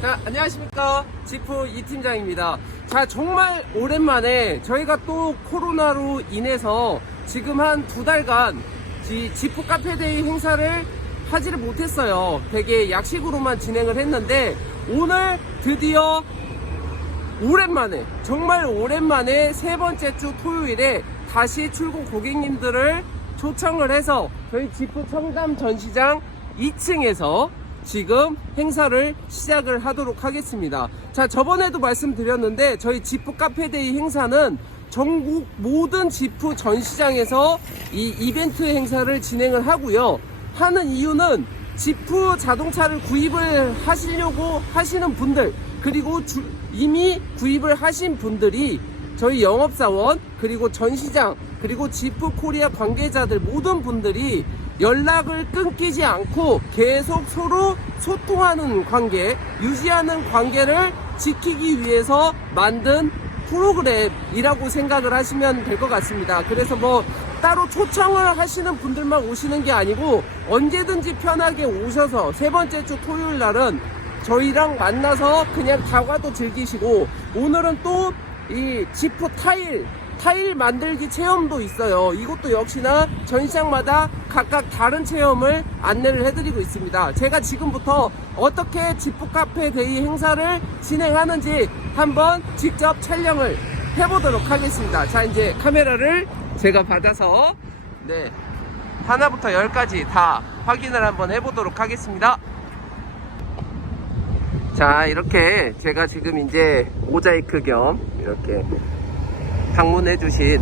자, 안녕하십니까. 지프 이 팀장입니다. 자, 정말 오랜만에 저희가 또 코로나로 인해서 지금 한 두 달간 지, 지프 카페데이 행사를 하지를 못했어요. 되게 약식으로만 진행을 했는데 오늘 드디어 오랜만에 정말 오랜만에 세 번째 주 토요일에 다시 출국 고객님들을 초청을 해서 저희 지프 청담 전시장 2층에서 지금 행사를 시작을 하도록 하겠습니다. 자, 저번에도 말씀드렸는데 저희 지프 카페데이 행사는 전국 모든 지프 전시장에서 이 이벤트 행사를 진행을 하고요. 하는 이유는 지프 자동차를 구입을 하시려고 하시는 분들 그리고 주- 이미 구입을 하신 분들이 저희 영업사원 그리고 전시장 그리고 지프 코리아 관계자들 모든 분들이 연락을 끊기지 않고 계속 서로 소통하는 관계 유지하는 관계를 지키기 위해서 만든 프로그램이라고 생각을 하시면 될 것 같습니다. 그래서 뭐 따로 초청을 하시는 분들만 오시는 게 아니고 언제든지 편하게 오셔서 세 번째 주 토요일 날은 저희랑 만나서 그냥 다과도 즐기시고 오늘은 또 이 지프 타일 타일 만들기 체험도 있어요. 이것도 역시나 전시장마다 각각 다른 체험을 안내를 해드리고 있습니다. 제가 지금부터 어떻게 지프 카페 데이 행사를 진행하는지 한번 직접 촬영을 해보도록 하겠습니다. 자, 이제 카메라를 제가 받아서 네 하나부터 열까지 다 확인을 한번 해보도록 하겠습니다. 자 이렇게 제가 지금 이제 모자이크 겸 이렇게 방문해주신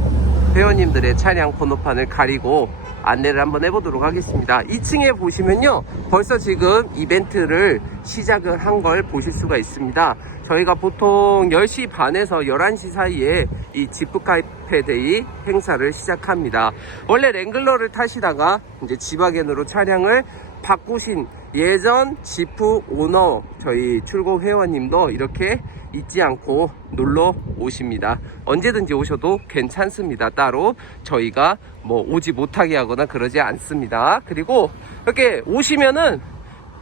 회원님들의 차량 번호판을 가리고 안내를 한번 해보도록 하겠습니다. 2층에 보시면요 벌써 지금 이벤트를 시작을 한 걸 보실 수가 있습니다. 저희가 보통 10시 반에서 11시 사이에 이 지프 카페데이 행사를 시작합니다. 원래 랭글러를 타시다가 이제 지바겐으로 차량을 바꾸신 예전 지프 오너 저희 출고 회원님도 이렇게 잊지 않고 놀러 오십니다. 언제든지 오셔도 괜찮습니다. 따로 저희가 뭐 오지 못하게 하거나 그러지 않습니다. 그리고 이렇게 오시면은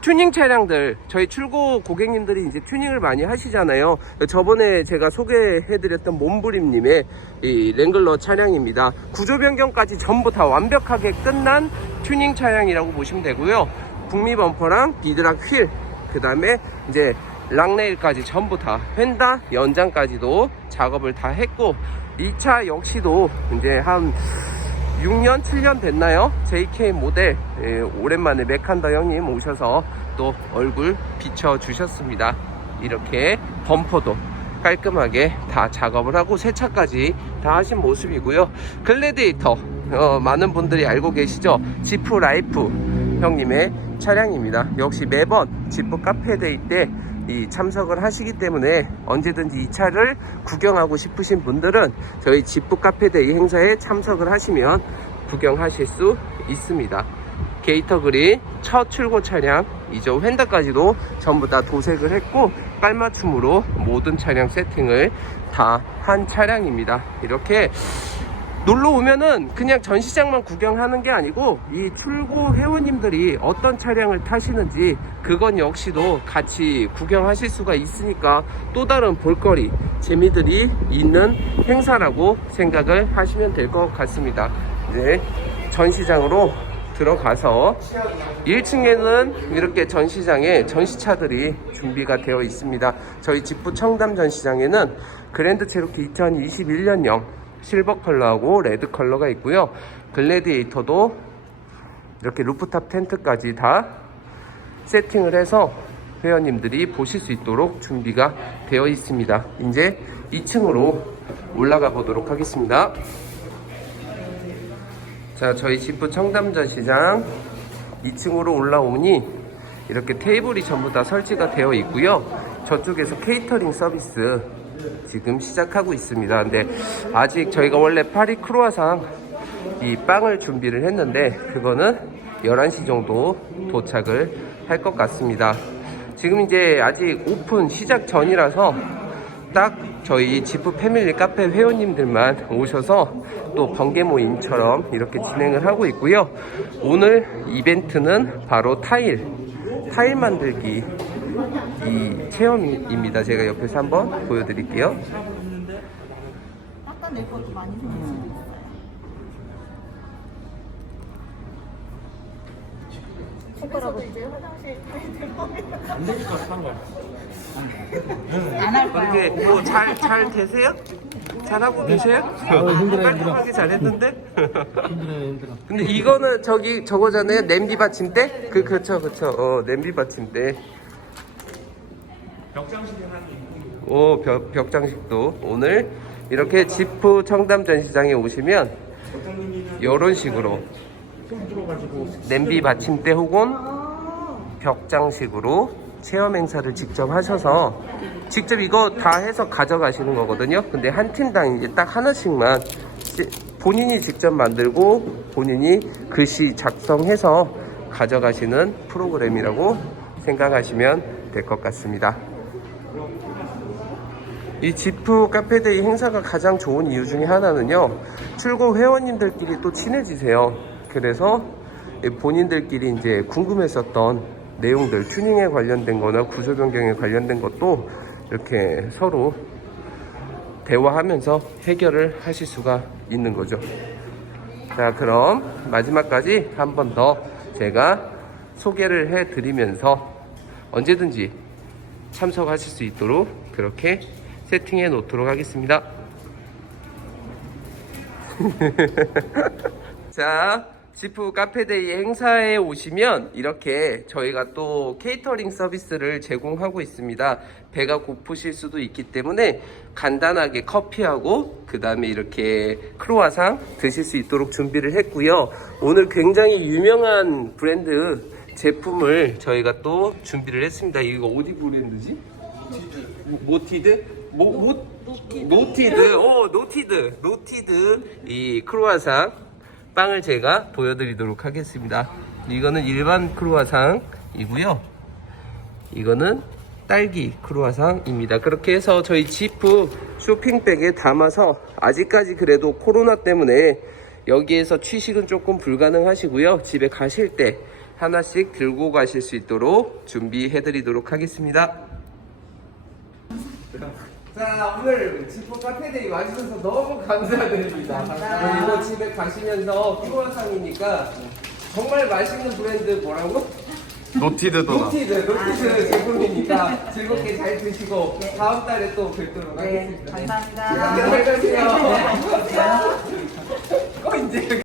튜닝 차량들 저희 출고 고객님들이 이제 튜닝을 많이 하시잖아요 저번에 제가 소개해드렸던 몸부림님의 이 랭글러 차량입니다 구조 변경까지 전부 다 완벽하게 끝난 튜닝 차량이라고 보시면 되고요 북미 범퍼랑 비드락 휠 그 다음에 이제 락레일까지 전부 다 휀다 연장까지도 작업을 다 했고 이 차 역시도 이제 한 6년, 7년 됐나요? JK 모델 예, 오랜만에 메칸더 형님 오셔서 또 얼굴 비춰 주셨습니다. 이렇게 범퍼도 깔끔하게 다 작업을 하고 세차까지 다 하신 모습이고요. 글래디에이터 어, 많은 분들이 알고 계시죠? 지프 라이프 형님의 차량입니다. 역시 매번 지프 카페데이 때 이 참석을 하시기 때문에 언제든지 이 차를 구경하고 싶으신 분들은 저희 지프 카페데이 행사에 참석을 하시면 구경하실 수 있습니다. 게이터 그린 첫 출고 차량 이죠 휀다까지도 전부 다 도색을 했고 깔맞춤으로 모든 차량 세팅을 다 한 차량입니다. 이렇게 놀러 오면은 그냥 전시장만 구경하는 게 아니고 이 출고 회원님들이 어떤 차량을 타시는지 그건 역시도 같이 구경하실 수가 있으니까 또 다른 볼거리 재미들이 있는 행사라고 생각을 하시면 될 것 같습니다. 이제 전시장으로 들어가서 1층에는 이렇게 전시장에 전시차들이 준비가 되어 있습니다. 저희 집부 청담 전시장에는 그랜드 체로키 2021년형 실버 컬러하고 레드 컬러가 있고요. 글래디에이터도 이렇게 루프탑 텐트까지 다 세팅을 해서 회원님들이 보실 수 있도록 준비가 되어 있습니다. 이제 2층으로 올라가 보도록 하겠습니다. 자, 저희 집부 청담전 시장 2층으로 올라오니 이렇게 테이블이 전부 다 설치가 되어 있고요. 저쪽에서 케이터링 서비스 지금 시작하고 있습니다. 근데 아직 저희가 원래 파리 크로아상 이 빵을 준비를 했는데 그거는 11시 정도 도착을 할 것 같습니다. 지금 이제 아직 오픈 시작 전이라서 딱 저희 지프 패밀리 카페 회원님들만 오셔서 또 번개 모임처럼 이렇게 진행을 하고 있고요. 오늘 이벤트는 바로 타일 타일 만들기 이 체험입니다. 제가 옆에서 한번 보여드릴게요. 닦아낼 것도 많이 생겼어요. 집에서도 이제 화장실 안할 거야. 이렇게 뭐잘잘 되세요? 잘하고 계세요? 깔끔하게 잘했는데? 힘들어요, 힘들어. 근데 이거는 저기 저거잖아요. 냄비 받침대? 그 그쵸 그쵸. 어 냄비 받침대. 오 벽, 벽장식도 오늘 이렇게 지프 청담 전시장에 오시면 이런 식으로 냄비 받침대 혹은 벽장식으로 체험 행사를 직접 하셔서 직접 이거 다 해서 가져가시는 거거든요. 근데 한 팀당 이제 딱 하나씩만 시- 본인이 직접 만들고 본인이 글씨 작성해서 가져가시는 프로그램이라고 생각하시면 될 것 같습니다. 이 지프 카페데이 행사가 가장 좋은 이유 중에 하나는요 출고 회원님들끼리 또 친해지세요. 그래서 이 본인들끼리 이제 궁금했었던 내용들 튜닝에 관련된 거나 구조 변경에 관련된 것도 이렇게 서로 대화하면서 해결을 하실 수가 있는 거죠. 자 그럼 마지막까지 한 번 더 제가 소개를 해 드리면서 언제든지 참석하실 수 있도록 그렇게 세팅해 놓도록 하겠습니다. 자, 지프 카페데이 행사에 오시면 이렇게 저희가 또 케이터링 서비스를 제공하고 있습니다. 배가 고프실 수도 있기 때문에 간단하게 커피하고 그 다음에 이렇게 크로아상 드실 수 있도록 준비를 했고요. 오늘 굉장히 유명한 브랜드 제품을 저희가 또 준비를 했습니다. 이거 어디 브랜드지? 모티드? 모, 모, 노티드. 오, 노티드. 노티드. 이 크로아상 빵을 제가 보여드리도록 하겠습니다. 이거는 일반 크로아상이고요. 이거는 딸기 크로아상입니다. 그렇게 해서 저희 지프 쇼핑백에 담아서 아직까지 그래도 코로나 때문에 여기에서 취식은 조금 불가능하시고요. 집에 가실 때 하나씩 들고 가실 수 있도록 준비해 드리도록 하겠습니다. 자 오늘 지포 카페데이 와주셔서 너무 감사드립니다. 이거 집에 가시면서 크로아상이니까 정말 맛있는 브랜드 뭐라고? 노티드 도나. 노티드, 노티드 제품이니까 즐겁게 잘 드시고 다음 달에 또 뵙도록 네, 하겠습니다. 감사합니다. 잘 가세요. 꼭 이제